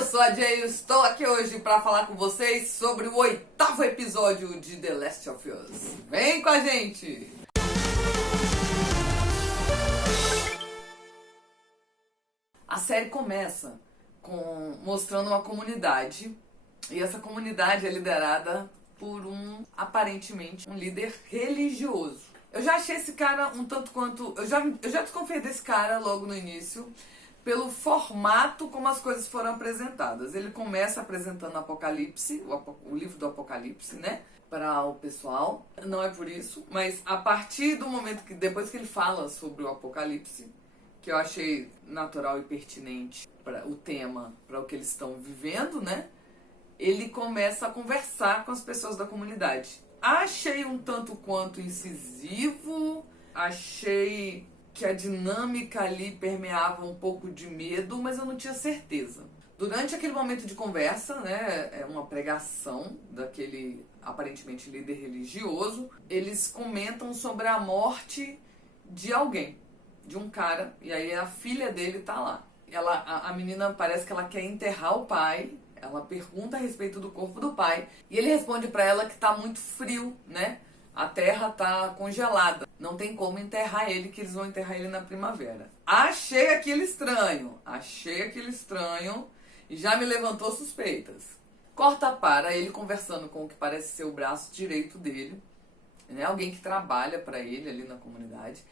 eu sou a Jay e estou aqui hoje para falar com vocês sobre o 8º episódio de The Last of Us. Vem com a gente! A série começa mostrando uma comunidade, e essa comunidade é liderada por aparentemente, um líder religioso. Eu já achei esse cara um tanto quanto... Eu já desconfiei desse cara logo no início, pelo formato como as coisas foram apresentadas. Ele começa apresentando Apocalipse, o livro do Apocalipse, né? Para o pessoal. Não é por isso, mas a partir do momento depois que ele fala sobre o Apocalipse, que eu achei natural e pertinente para o tema, para o que eles estão vivendo, né? Ele começa a conversar com as pessoas da comunidade. Achei um tanto quanto incisivo, achei que a dinâmica ali permeava um pouco de medo, mas eu não tinha certeza. Durante aquele momento de conversa, né, é uma pregação daquele aparentemente líder religioso, eles comentam sobre a morte de alguém, de um cara, e aí a filha dele tá lá. A menina parece que ela quer enterrar o pai, ela pergunta a respeito do corpo do pai, e ele responde pra ela que tá muito frio, né? A terra tá congelada, não tem como enterrar ele, que eles vão enterrar ele na primavera. Achei aquilo estranho, e já me levantou suspeitas. Corta para ele conversando com o que parece ser o braço direito dele, né? Alguém que trabalha pra ele ali na comunidade.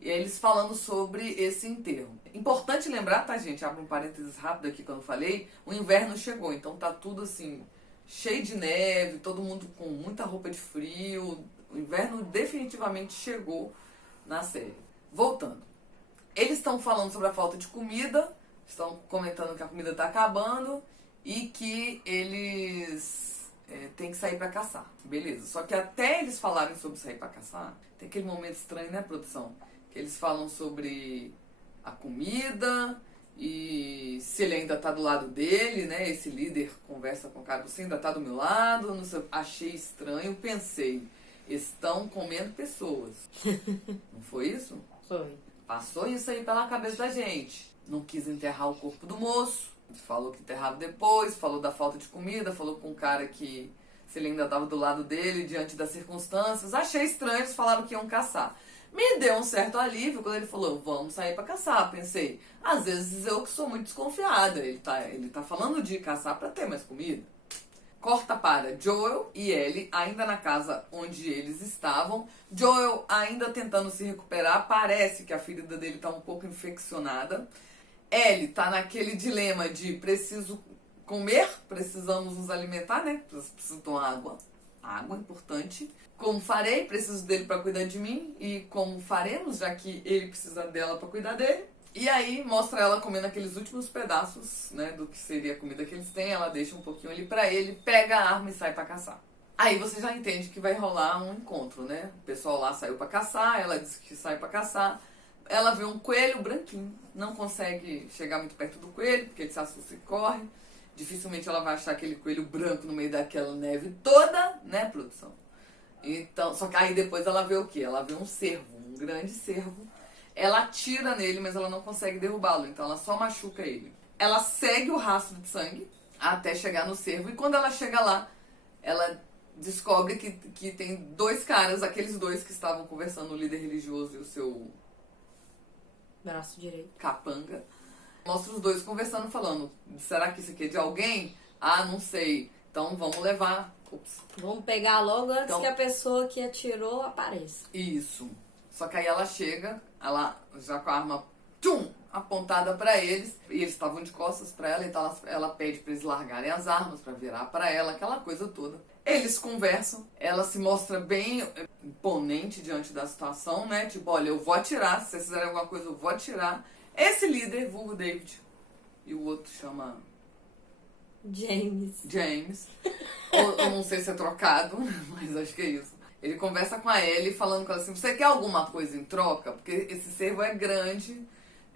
E aí eles falando sobre esse enterro. Importante lembrar, tá, gente? Abro um parênteses rápido aqui quando eu falei. O inverno chegou, então tá tudo assim, cheio de neve, todo mundo com muita roupa de frio. O inverno definitivamente chegou na série. Voltando. Eles estão falando sobre a falta de comida, estão comentando que a comida tá acabando e que eles têm que sair pra caçar. Beleza. Só que até eles falarem sobre sair pra caçar, tem aquele momento estranho, né, produção? Que eles falam sobre a comida e se ele ainda tá do lado dele, né? Esse líder conversa com o cara, você ainda tá do meu lado? Não sei. Achei estranho, pensei, estão comendo pessoas. Não foi isso? Foi. Passou isso aí pela cabeça da gente. Não quis enterrar o corpo do moço, falou que enterrava depois, falou da falta de comida, falou com o cara que se ele ainda tava do lado dele diante das circunstâncias. Achei estranho, eles falaram que iam caçar. Me deu um certo alívio quando ele falou, vamos sair pra caçar. Pensei, às vezes eu que sou muito desconfiada. Ele tá falando de caçar pra ter mais comida. Corta para Joel e Ellie ainda na casa onde eles estavam. Joel ainda tentando se recuperar. Parece que a ferida dele tá um pouco infeccionada. Ellie tá naquele dilema de preciso comer, precisamos nos alimentar, né? Preciso tomar água. Água é importante. Como farei? Preciso dele para cuidar de mim. E como faremos, já que ele precisa dela para cuidar dele? E aí mostra ela comendo aqueles últimos pedaços, né, do que seria a comida que eles têm. Ela deixa um pouquinho ali para ele, pega a arma e sai para caçar. Aí você já entende que vai rolar um encontro, né? O pessoal lá saiu para caçar, ela disse que sai para caçar. Ela vê um coelho branquinho, não consegue chegar muito perto do coelho, porque ele se assusta e corre. Dificilmente ela vai achar aquele coelho branco no meio daquela neve toda, né, produção? Então, só que aí depois ela vê o quê? Ela vê um cervo, um grande cervo. Ela atira nele, mas ela não consegue derrubá-lo, então ela só machuca ele. Ela segue o rastro de sangue até chegar no cervo, e quando ela chega lá, ela descobre que tem dois caras, aqueles dois que estavam conversando, o líder religioso e o seu Braço direito. capanga. Mostra os dois conversando, falando, será que isso aqui é de alguém? Ah, não sei. Então vamos levar. Ups. Vamos pegar logo antes Então, que a pessoa que atirou apareça. Isso. Só que aí ela chega, ela já com a arma apontada pra eles, e eles estavam de costas pra ela, então ela pede pra eles largarem as armas, pra virar pra ela, aquela coisa toda. Eles conversam, ela se mostra bem imponente diante da situação, né? Tipo, olha, eu vou atirar, se vocês fizerem alguma coisa eu vou atirar. Esse líder, vulgo David, e o outro chama James. ou não sei se é trocado, mas acho que é isso. Ele conversa com a Ellie, falando com ela assim, você quer alguma coisa em troca? Porque esse cervo é grande,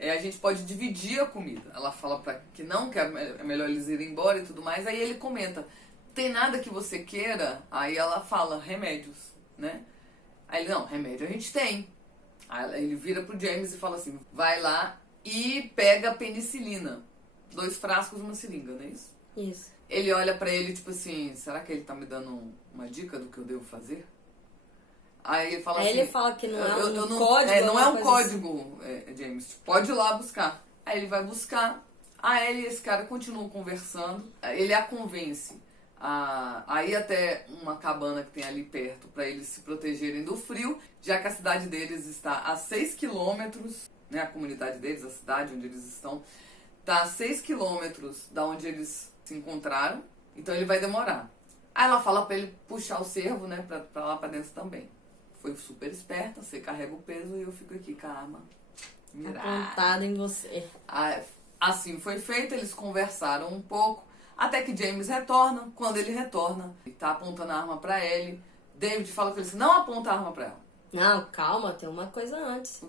a gente pode dividir a comida. Ela fala que não, que é melhor eles irem embora e tudo mais. Aí ele comenta, tem nada que você queira? Aí ela fala, remédios, né? Aí ele, não, remédio a gente tem. Aí ele vira pro James e fala assim, vai lá e pega a penicilina. 2 frascos e uma seringa, não é isso? Isso. Ele olha pra ele, tipo assim, será que ele tá me dando uma dica do que eu devo fazer? Aí ele fala Aí assim... ele fala que não é eu um código. não é um coisa código, James. Tipo, pode ir lá buscar. Aí ele vai buscar. A Ellie e esse cara continuam conversando. Ele a convence a ir até uma cabana que tem ali perto para eles se protegerem do frio, já que a cidade deles está a 6 quilômetros, né, a comunidade deles, a cidade onde eles estão, está a 6 quilômetros da onde eles se encontraram, então ele vai demorar. Aí ela fala para ele puxar o cervo, né, pra lá pra dentro também. Foi super esperta, você carrega o peso e eu fico aqui com a arma mirada. apontada em você. Assim foi feito, eles conversaram um pouco, até que James retorna. Quando ele retorna, ele tá apontando a arma pra Ellie. David fala com ele assim, não aponta a arma pra ela. Não, calma, tem uma coisa antes.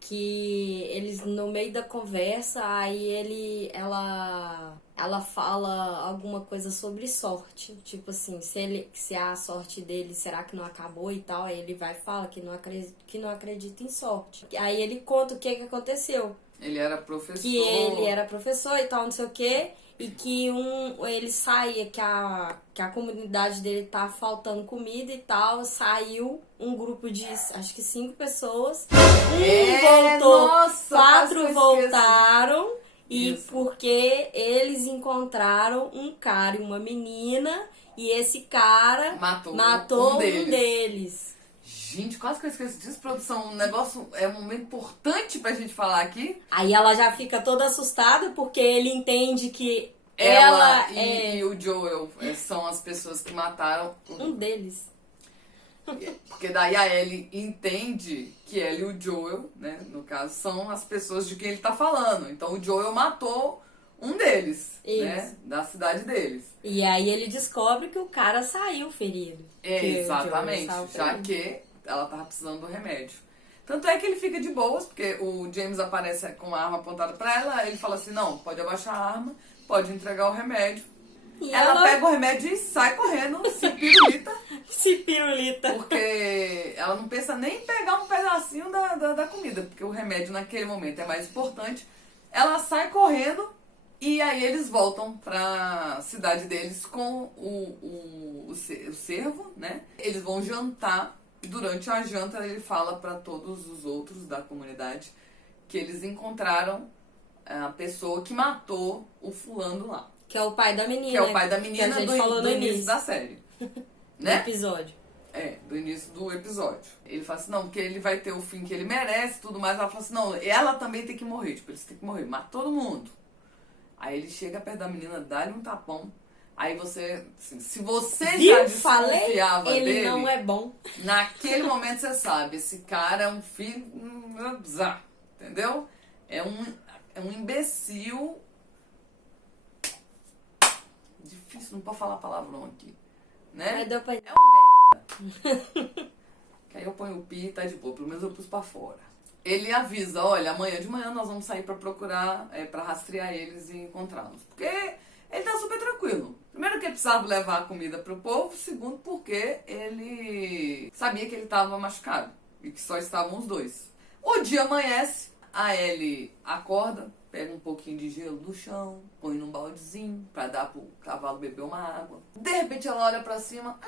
Que eles, no meio da conversa, aí ela fala alguma coisa sobre sorte. Tipo assim, se a sorte dele, será que não acabou e tal? Aí ele vai e fala que não acredita em sorte. Aí ele conta o que aconteceu. Ele era professor. Que ele era professor e tal, não sei o quê. E que ele saía, que a comunidade dele tá faltando comida e tal. Saiu um grupo de, acho que 5 pessoas. Voltou, nossa, 4 voltaram. E Isso. porque eles encontraram um cara e uma menina. E esse cara matou um deles. Gente, quase que eu esqueci disso, produção. Um negócio, um momento importante pra gente falar aqui. Aí ela já fica toda assustada porque ele entende que Ela e o Joel são as pessoas que mataram um deles. Porque daí a Ellie entende que ela e o Joel, né, no caso, são as pessoas de quem ele tá falando. Então o Joel matou um deles, né, da cidade deles. E aí ele descobre que o cara saiu ferido. Exatamente, já que ela tava precisando do remédio. Tanto é que ele fica de boas, porque o James aparece com a arma apontada pra ela, ele fala assim, não, pode abaixar a arma, pode entregar o remédio. E ela pega o remédio e sai correndo, se pirulita. Porque ela não pensa nem em pegar um pedacinho da comida, porque o remédio naquele momento é mais importante. Ela sai correndo e aí eles voltam pra cidade deles com o cervo, né? Eles vão jantar e durante a janta ele fala pra todos os outros da comunidade que eles encontraram a pessoa que matou o fulano lá. Que é o pai da menina. Que é o pai da menina do início da série. Né? Do episódio. Do início do episódio. Ele fala assim, não, porque ele vai ter o fim que ele merece e tudo mais. Ela fala assim, não, ela também tem que morrer. Tipo, eles têm que morrer, mata todo mundo. Aí ele chega perto da menina, dá-lhe um tapão. Aí você, assim, se você já desconfiava dele... Ele não é bom. Naquele momento você sabe, esse cara é um filho... Entendeu? É um imbecil... Difícil, não pode falar palavrão aqui. Né? Mas deu pra... É um merda. Que aí eu ponho o pi e tá de boa. Pelo menos eu pus pra fora. Ele avisa, olha, amanhã de manhã nós vamos sair pra procurar, pra rastrear eles e encontrá-los. Porque ele tá super tranquilo. Primeiro que ele precisava levar a comida pro povo. Segundo porque ele sabia que ele tava machucado. E que só estavam os dois. O dia amanhece, a Ellie acorda, pega um pouquinho de gelo do chão, põe num baldezinho pra dar pro cavalo beber uma água. De repente ela olha pra cima,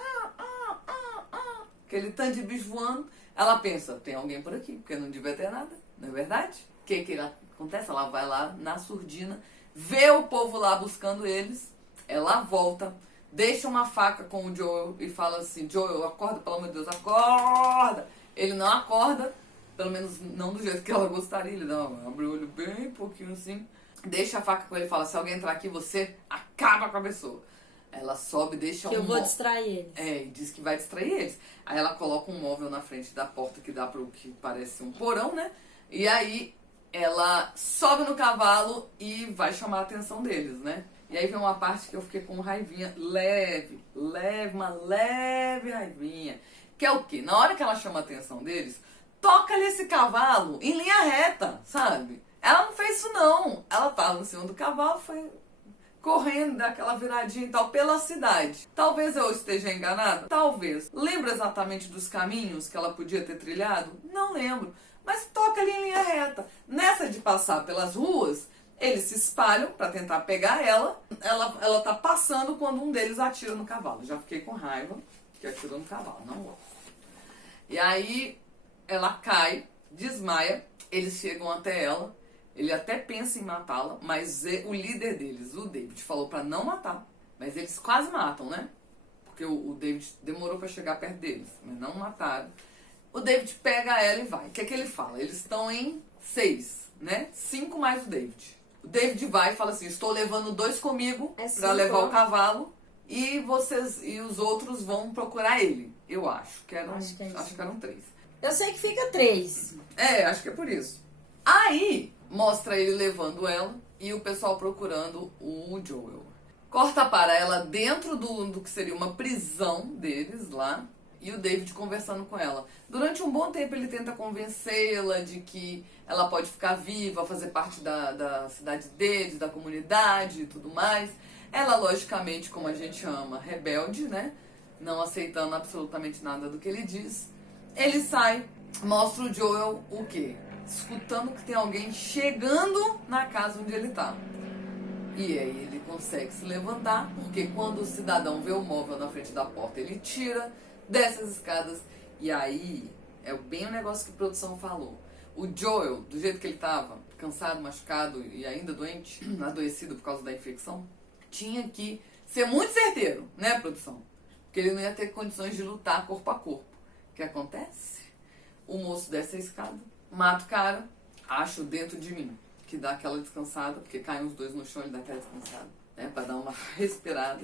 aquele tanto de bicho voando. Ela pensa, tem alguém por aqui, porque não devia ter nada, não é verdade? O que acontece? Ela vai lá na surdina, vê o povo lá buscando eles, ela volta, deixa uma faca com o Joel e fala assim, Joel, acorda, pelo amor de Deus, acorda! Ele não acorda, pelo menos não do jeito que ela gostaria, ele abre o olho bem pouquinho assim, deixa a faca com ele e fala, se alguém entrar aqui, você acaba com a pessoa. Ela sobe, deixa que eu vou distrair eles. E diz que vai distrair eles. Aí ela coloca um móvel na frente da porta que dá pro que parece um porão, né? E aí ela sobe no cavalo e vai chamar a atenção deles, né? E aí vem uma parte que eu fiquei com raivinha, uma leve raivinha. Que é o quê? Na hora que ela chama a atenção deles, toca-lhe esse cavalo em linha reta, sabe? Ela não fez isso não. Ela tava em cima do cavalo, foi correndo, daquela viradinha e tal, pela cidade. Talvez eu esteja enganada? Talvez. Lembra exatamente dos caminhos que ela podia ter trilhado? Não lembro. Mas toca ali em linha reta. Nessa de passar pelas ruas, Eles se espalham pra tentar pegar ela. Ela tá passando quando um deles atira no cavalo. Já fiquei com raiva que atirou no cavalo, não gosto. E aí ela cai, desmaia, eles chegam até ela, ele até pensa em matá-la, mas o líder deles, o David, falou pra não matar. Mas eles quase matam, né? Porque o David demorou pra chegar perto deles, mas não mataram. O David pega ela e vai. O que é que ele fala? Eles estão em 6, né? 5 mais o David. O David vai e fala assim, estou levando 2 comigo pra levar o cavalo e vocês e os outros vão procurar ele. Eu acho que eram, acho que eram 3. Eu sei que fica 3. Acho que é por isso. Aí mostra ele levando ela e o pessoal procurando o Joel. Corta para ela dentro do que seria uma prisão deles lá e o David conversando com ela. Durante um bom tempo ele tenta convencê-la de que ela pode ficar viva, fazer parte da cidade deles, da comunidade e tudo mais. Ela, logicamente, como a gente ama, rebelde, né? Não aceitando absolutamente nada do que ele diz. Ele sai, mostra o Joel o quê? Escutando que tem alguém chegando na casa onde ele tá. E aí ele consegue se levantar, porque quando o cidadão vê o móvel na frente da porta, ele tira, desce as escadas. E aí, é bem o negócio que a produção falou. O Joel, do jeito que ele tava, cansado, machucado e ainda doente, adoecido por causa da infecção, tinha que ser muito certeiro, né, produção? Porque ele não ia ter condições de lutar corpo a corpo. O que acontece? O moço desce a escada, mata o cara, acho dentro de mim, que dá aquela descansada, porque caem os dois no chão, ele dá aquela descansada, né, pra dar uma respirada.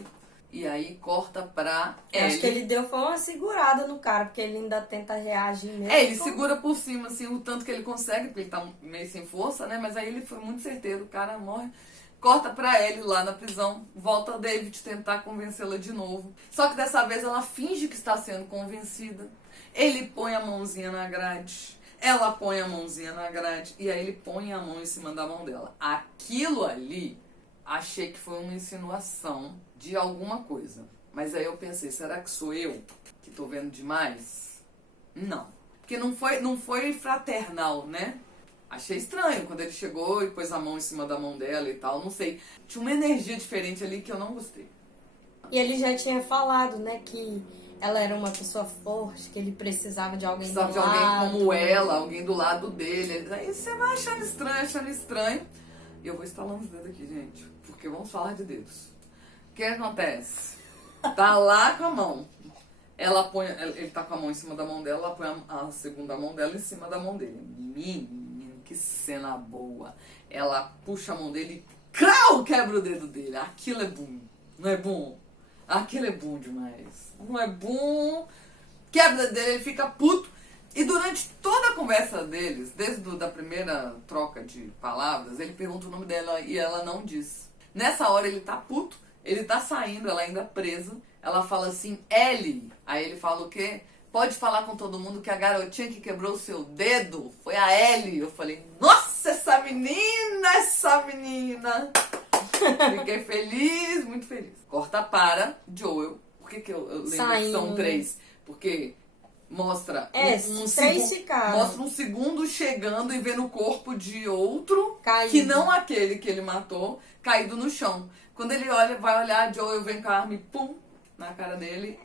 E aí corta pra Ellie. Acho que ele deu foi uma segurada no cara, porque ele ainda tenta reagir mesmo. Ele segura por cima, assim, o tanto que ele consegue, porque ele tá meio sem força, né, mas aí ele foi muito certeiro, o cara morre. Corta pra Ellie lá na prisão, volta a David tentar convencê-la de novo. Só que dessa vez ela finge que está sendo convencida. Ele põe a mãozinha na grade, ela põe a mãozinha na grade, e aí ele põe a mão em cima da mão dela. Aquilo ali, achei que foi uma insinuação de alguma coisa. Mas aí eu pensei, será que sou eu que tô vendo demais? Não. Porque não foi fraternal, né? Achei estranho quando ele chegou e pôs a mão em cima da mão dela e tal, não sei. Tinha uma energia diferente ali que eu não gostei. E ele já tinha falado, né, que ela era uma pessoa forte, que ele precisava de alguém Precisava do de lado. alguém como ela, alguém do lado dele. Aí você vai achando estranho. E eu vou instalando os dedos aqui, gente, porque vamos falar de dedos. O que acontece? Tá lá com a mão. Ele tá com a mão em cima da mão dela, ela põe a segunda mão dela em cima da mão dele. Menino, que cena boa. Ela puxa a mão dele e crau, quebra o dedo dele. Aquilo é bom. Não é bom? Aquilo é bom demais. Não é bom? Quebra o dedo dele, ele fica puto. E durante toda a conversa deles, desde a primeira troca de palavras, ele pergunta o nome dela e ela não diz. Nessa hora ele tá puto, ele tá saindo, ela ainda presa. Ela fala assim, Ellie. Aí ele fala o quê? Pode falar com todo mundo que a garotinha que quebrou o seu dedo foi a Ellie. Eu falei, nossa, essa menina. Fiquei feliz, muito feliz. Corta para Joel. Por que eu lembro que são 3? Porque mostra mostra um segundo chegando e vendo o corpo de outro, caído, que não aquele que ele matou, caído no chão. Quando ele vai olhar, Joel vem com a arma e pum, na cara dele.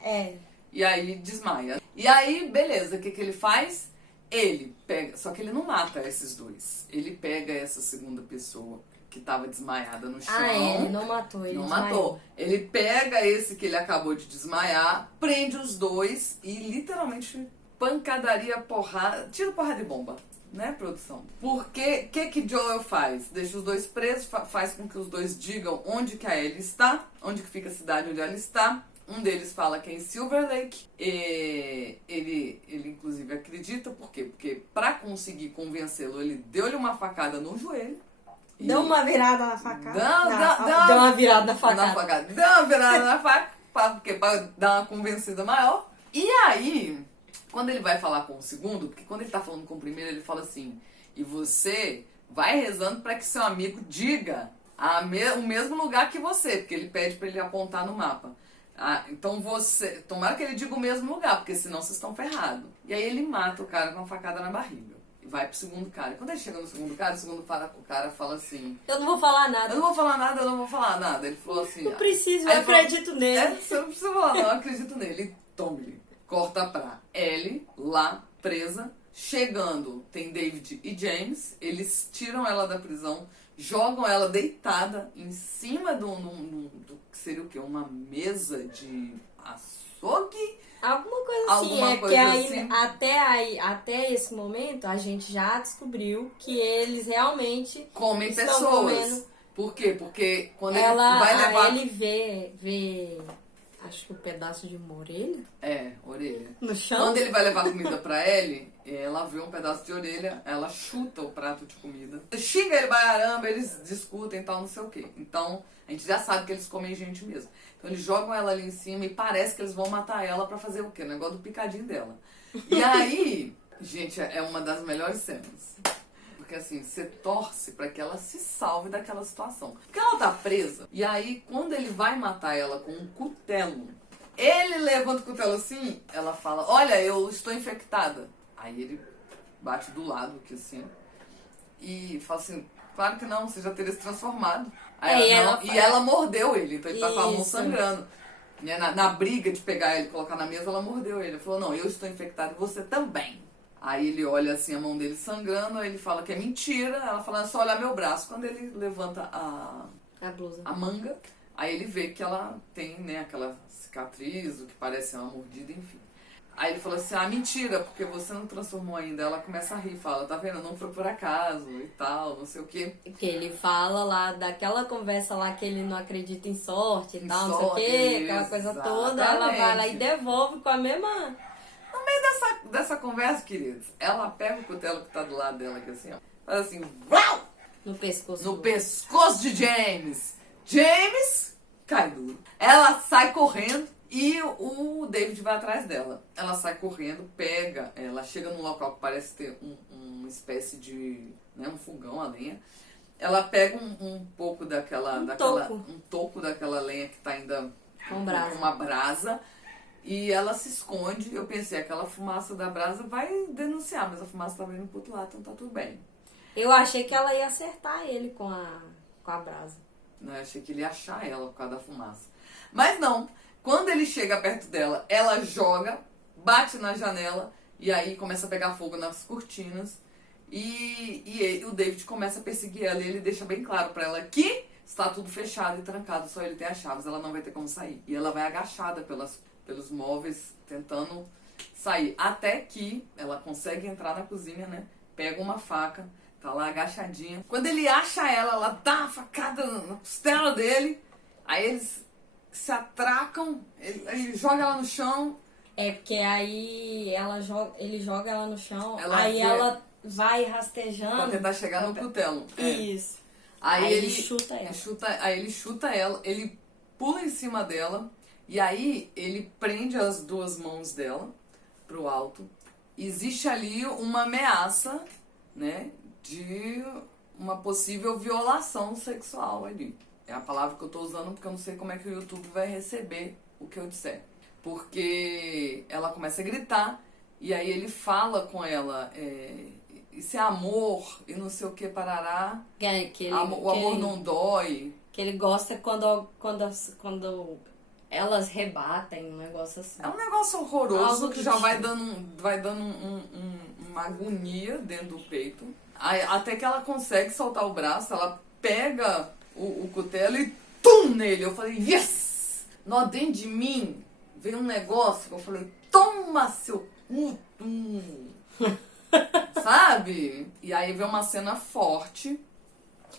E aí desmaia. E aí, beleza, o que ele faz? Ele pega, só que ele não mata esses 2. Ele pega essa segunda pessoa que tava desmaiada no chão. Ele não matou, ele não desmaiou. matou. Ele pega esse que ele acabou de desmaiar, prende os 2 e literalmente pancadaria, porrada, tira porrada de bomba, né, produção? Porque o que Joel faz? Deixa os 2 presos, faz com que os 2 digam onde que a Ellie está, onde que fica a cidade onde ela está. Um deles fala que é em Silver Lake. E ele inclusive acredita, por quê? Porque pra conseguir convencê-lo, ele deu-lhe uma facada no joelho. Deu uma virada na facada. Deu uma virada na facada. Deu uma virada na faca, pra dar uma convencida maior. E aí, quando ele vai falar com o segundo, porque quando ele tá falando com o primeiro, ele fala assim, e você vai rezando pra que seu amigo diga o mesmo lugar que você, porque ele pede pra ele apontar no mapa. Então tomara que ele diga o mesmo lugar, porque senão vocês estão ferrados. E aí ele mata o cara com uma facada na barriga. vai pro segundo cara. E quando ele chega no segundo cara, o cara fala assim... Eu não vou falar nada. Eu não vou falar nada, eu não vou falar nada. Ele falou assim... Não preciso, eu Aí ele falou, acredito nele. você não precisa falar, não, eu acredito nele. E tome-lhe. Corta pra Ellie, lá, presa, chegando. Tem David e James. Eles tiram ela da prisão, jogam ela deitada em cima do que seria o quê? Uma mesa de açougue? Alguma coisa assim, Alguma coisa que aí, assim. até esse momento, a gente já descobriu que eles realmente Comem estão pessoas. comendo. Por quê? Porque quando Ela, ele vai levar... ele vê, acho que um pedaço de uma orelha orelha. no chão. Quando ele vai levar comida pra Ellie, ela vê um pedaço de orelha, ela chuta o prato de comida. Xinga ele, caramba, eles discutem e tal, não sei o quê. Então, a gente já sabe que eles comem gente mesmo. Então, eles jogam ela ali em cima e parece que eles vão matar ela pra fazer o quê? O negócio do picadinho dela. E aí, gente, é uma das melhores cenas. Porque assim, você torce pra que ela se salve daquela situação. Porque ela tá presa. E aí, quando ele vai matar ela com um cutelo, ele levanta o cutelo assim, ela fala, olha, eu estou infectada. Aí ele bate do lado, que assim, e fala assim, claro que não, você já teria se transformado. Aí ela mordeu ele, então ele tá com a mão sangrando. Né? Na briga de pegar ele e colocar na mesa, ela mordeu ele. Ele falou, não, eu estou infectada e você também. Aí ele olha assim a mão dele sangrando, aí ele fala que é mentira. Ela fala, é só olhar meu braço. Quando ele levanta A blusa. a manga, aí ele vê que ela tem, né, aquela cicatriz, o que parece uma mordida, enfim. Aí ele falou assim, mentira, porque você não transformou ainda. Ela começa a rir, fala, tá vendo, não foi por acaso e tal, não sei o quê. Porque ele fala lá daquela conversa lá que ele não acredita em sorte e tal, não sei o quê, aquela coisa toda. Ela vai lá e devolve com a mesma... No meio dessa conversa, queridos, ela pega o cutelo que tá do lado dela aqui assim, ó, faz assim, uau! No pescoço. No pescoço de James. James cai duro. Ela sai correndo. E o David vai atrás dela. Ela sai correndo, pega, ela chega num local que parece ter uma espécie de, né, um fogão a lenha. Ela pega um pouco um toco daquela lenha que tá ainda com uma brasa. E ela se esconde. Eu pensei, aquela fumaça da brasa vai denunciar, mas a fumaça tava indo pro outro lado, então tá tudo bem. Eu achei que ela ia acertar ele com a brasa. Não, eu achei que ele ia achar ela por causa da fumaça. Mas não. Quando ele chega perto dela, ela joga, bate na janela e aí começa a pegar fogo nas cortinas. E o David começa a perseguir ela e ele deixa bem claro pra ela que está tudo fechado e trancado, só ele tem as chaves, ela não vai ter como sair. E ela vai agachada pelos móveis, tentando sair. Até que ela consegue entrar na cozinha, né? Pega uma faca, tá lá agachadinha. Quando ele acha ela dá uma facada na costela dele. Aí eles se atracam, ele joga ela no chão. É porque aí ele joga ela no chão, ela vai rastejando. Pra tentar chegar no cutelo. Isso. Aí ele chuta ela. Aí ele chuta ela, ele pula em cima dela, e aí ele prende as duas mãos dela pro alto. Existe ali uma ameaça, né, de uma possível violação sexual ali. É a palavra que eu tô usando porque eu não sei como é que o YouTube vai receber o que eu disser. Porque ela começa a gritar e aí ele fala com ela, isso é amor e não sei o que, parará. O amor não dói. Que ele gosta quando elas rebatem, um negócio assim. É um negócio horroroso que já tipo. vai dando uma agonia dentro do peito. Aí, até que ela consegue soltar o braço, ela pega o cutelo e tum nele. Eu falei, yes! Nó dentro de mim veio um negócio que eu falei, toma seu cu! Sabe? E aí veio uma cena forte.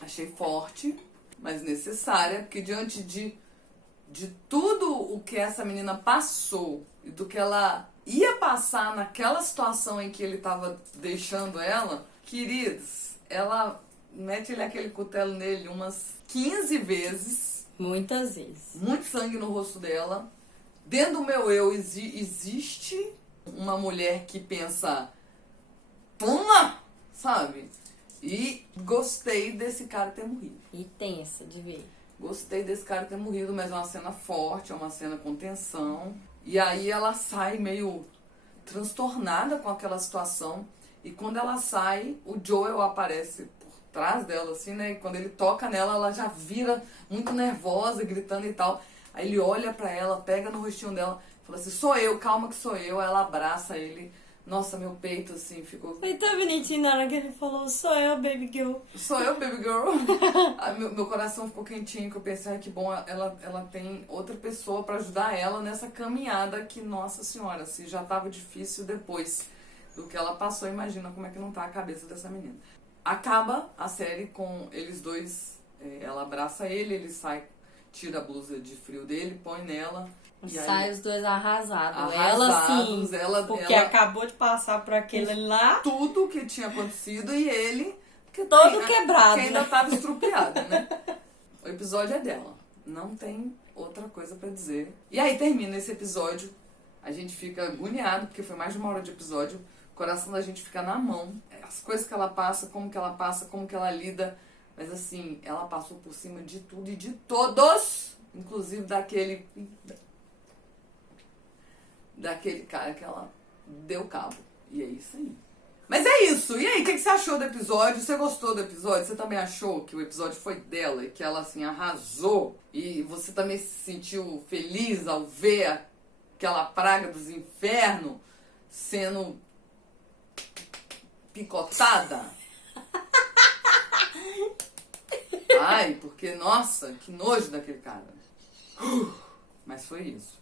Achei forte, mas necessária, porque diante de tudo o que essa menina passou e do que ela ia passar naquela situação em que ele tava deixando ela, queridos, ela mete aquele cutelo nele umas 15 vezes. Muitas vezes. Muito sangue no rosto dela. Dentro do meu eu existe uma mulher que pensa, toma, sabe? E gostei desse cara ter morrido. E tensa de ver. Gostei desse cara ter morrido, mas é uma cena forte, é uma cena com tensão. E aí ela sai meio transtornada com aquela situação. E quando ela sai, o Joel aparece por trás dela, assim, né? E quando ele toca nela, ela já vira muito nervosa, gritando e tal. Aí ele olha pra ela, pega no rostinho dela, fala assim, sou eu, calma que sou eu. Aí ela abraça ele. Nossa, meu peito, assim, ficou... Foi tão bonitinho na hora que ele falou, sou eu, baby girl. Sou eu, baby girl. Aí meu coração ficou quentinho, que eu pensei, que bom, ela tem outra pessoa pra ajudar ela nessa caminhada que, nossa senhora, se já tava difícil depois do que ela passou, imagina como é que não tá a cabeça dessa menina. Acaba a série com eles dois, ela abraça ele sai, tira a blusa de frio dele, põe nela. E sai aí, os dois arrasados. arrasados, Ela sim, porque acabou de passar por aquele lá. Tudo que tinha acontecido e ele... Todo quebrado, que ainda né? tava estrupiado, né? O episódio é dela. Não tem outra coisa pra dizer. E aí termina esse episódio. A gente fica agoniado, porque foi mais de 1 hora de episódio. O coração da gente fica na mão. As coisas que ela passa, como que ela lida. Mas assim, ela passou por cima de tudo e de todos. Inclusive daquele cara que ela deu cabo. E é isso aí. Mas é isso. E aí, o que você achou do episódio? Você gostou do episódio? Você também achou que o episódio foi dela e que ela, assim, arrasou? E você também se sentiu feliz ao ver aquela praga dos infernos sendo picotada? Ai, porque, nossa, que nojo daquele cara. Mas foi isso.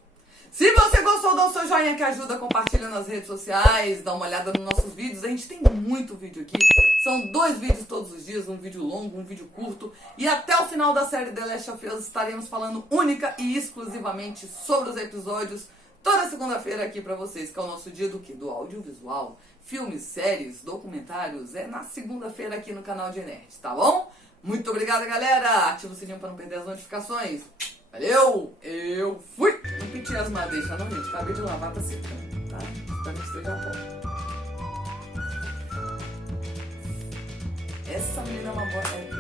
Se você gostou, dá o seu joinha que ajuda, compartilha nas redes sociais, dá uma olhada nos nossos vídeos. A gente tem muito vídeo aqui. São 2 vídeos todos os dias, um vídeo longo, um vídeo curto. E até o final da série The Last of Us estaremos falando única e exclusivamente sobre os episódios toda segunda-feira aqui pra vocês, que é o nosso dia do quê? Do audiovisual. Filmes, séries, documentários. É na segunda-feira aqui no canal de Nerd, tá bom? Muito obrigada, galera. Ativa o sininho pra não perder as notificações. Valeu! Eu fui! Não pedi as madeixas não, gente. Acabei de lavar, tá secando, tá? Espero que esteja bom. Essa menina é uma boa...